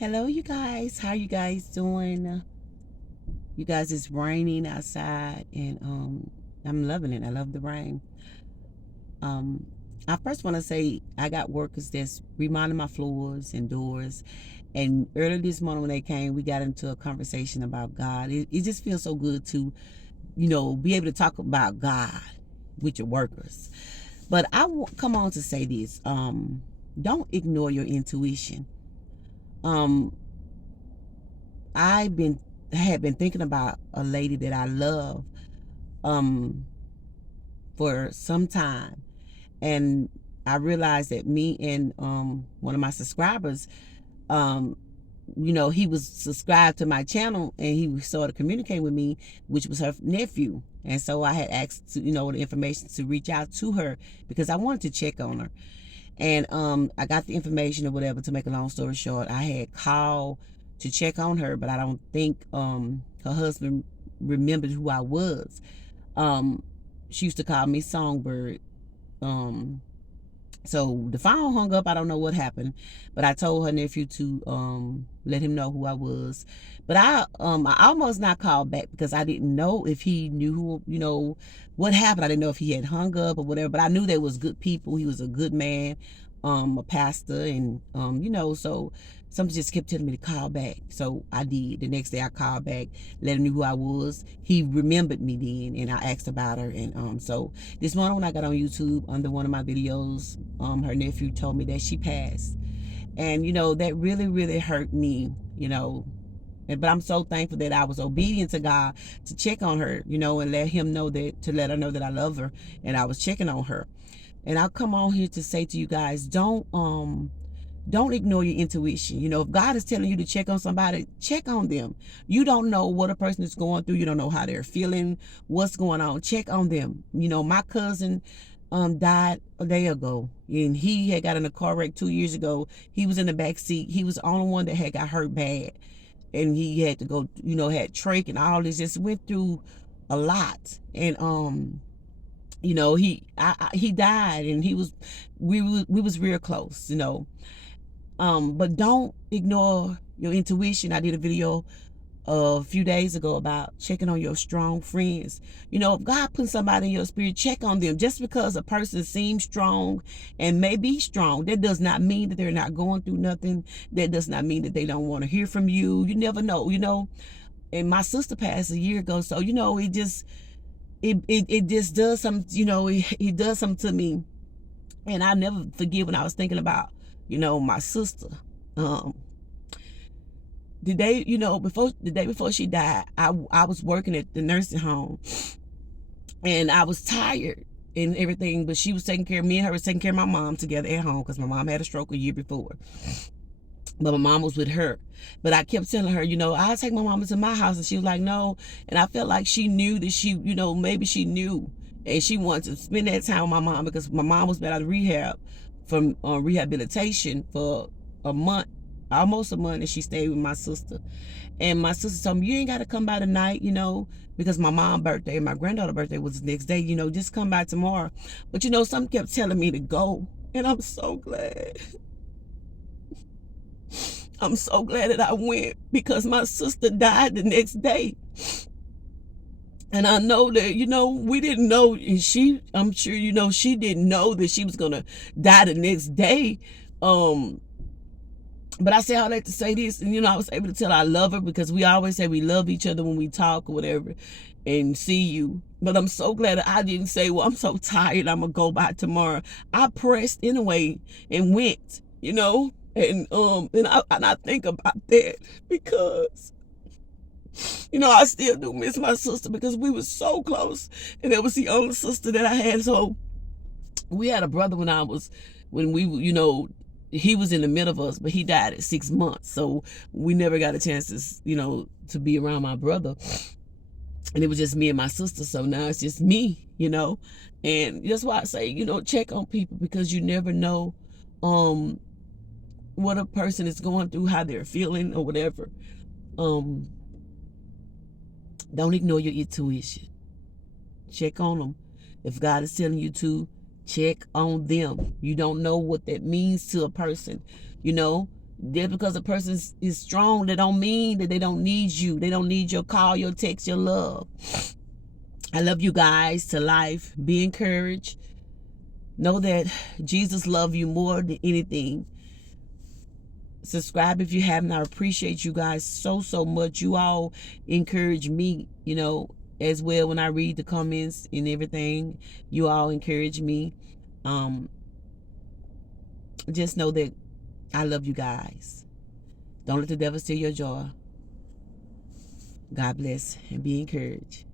Hello, you guys. How you guys doing? You guys, it's raining outside, and I'm loving it. I love the rain. Um, I first want to say I got workers that's remodeling my floors and doors. And earlier this morning when they came, we got into a conversation about God. It just feels so good to, be able to talk about God with your workers. But come on to say this. Don't ignore your intuition. Um, I've been had been thinking about a lady that I love um for some time, and I realized that me and one of my subscribers, um he was subscribed to my channel, and he started communicating with me, which was her nephew. And so I had asked to, the information to reach out to her because I wanted to check on her. And I got the information or whatever. To make a long story short, I had called to check on her, but I don't think her husband remembered who I was. Um, she used to call me Songbird. Um, so the phone hung up. I don't know what happened, but I told her nephew to let him know who I was. But I almost not called back because I didn't know if he knew who, what happened. I didn't know if he had hung up or whatever. But I knew they was good people. He was a good man, a pastor, and so something just kept telling me to call back. So I did. The next day I called back, let him know who I was. He remembered me then, and I asked about her. And so this morning when I got on YouTube under one of my videos, her nephew told me that she passed. And that really, really hurt me, but I'm so thankful that I was obedient to God to check on her, and let her know that I love her and I was checking on her. And I'll come on here to say to you guys, don't ignore your intuition. If God is telling you to check on somebody, check on them. You don't know what a person is going through. You don't know how they're feeling, what's going on. Check on them. My cousin died a day ago, and he had got in a car wreck 2 years ago. He was in the back seat. He was the only one that had got hurt bad, and he had to go, had trach and all this. Just went through a lot. And he died, and we was real close, but don't ignore your intuition. I did a video a few days ago about checking on your strong friends. If God put somebody in your spirit, check on them. Just because a person seems strong and may be strong, that does not mean that they're not going through nothing. That does not mean that they don't want to hear from you. You never know. And my sister passed a year ago, so it just does something. It does something to me, and I never forget when I was thinking about my sister. um the day before she died, I was working at the nursing home, and I was tired and everything, but she was taking care of me, and her was taking care of my mom together at home because my mom had a stroke a year before, but my mom was with her. But I kept telling her, I'll take my mama to my house, and she was like, no. And I felt like she knew that maybe she knew, and she wanted to spend that time with my mom because my mom was been out of rehab from rehabilitation for a month, almost a month, and she stayed with my sister. And my sister told me, you ain't got to come by tonight, because my mom's birthday and my granddaughter's birthday was the next day. Just come by tomorrow. But something kept telling me to go, and I'm so glad. I'm so glad that I went, because my sister died the next day. And I know that, we didn't know, and I'm sure, she didn't know that she was going to die the next day. But I say all that to say this, and, I was able to tell I love her, because we always say we love each other when we talk or whatever and see you. But I'm so glad that I didn't say, well, I'm so tired, I'm going to go by tomorrow. I pressed anyway and went, and I think about that because I still do miss my sister, because we were so close, and it was the only sister that I had. So we had a brother when we he was in the middle of us, but he died at 6 months, so we never got a chance to be around my brother, and it was just me and my sister. So now it's just me, and that's why I say, check on people, because you never know what a person is going through, how they're feeling or whatever. Don't ignore your intuition. Check on them. If God is telling you to, check on them. You don't know what that means to a person. Just because a person is strong, that don't mean that they don't need you. They don't need your call, your text, your love. I love you guys to life. Be encouraged. Know that Jesus loves you more than anything. Subscribe if you haven't. I appreciate you guys so much. You all encourage me, as well. When I read the comments and everything, you all encourage me. Just know that I love you guys. Don't let the devil steal your joy. God bless and be encouraged.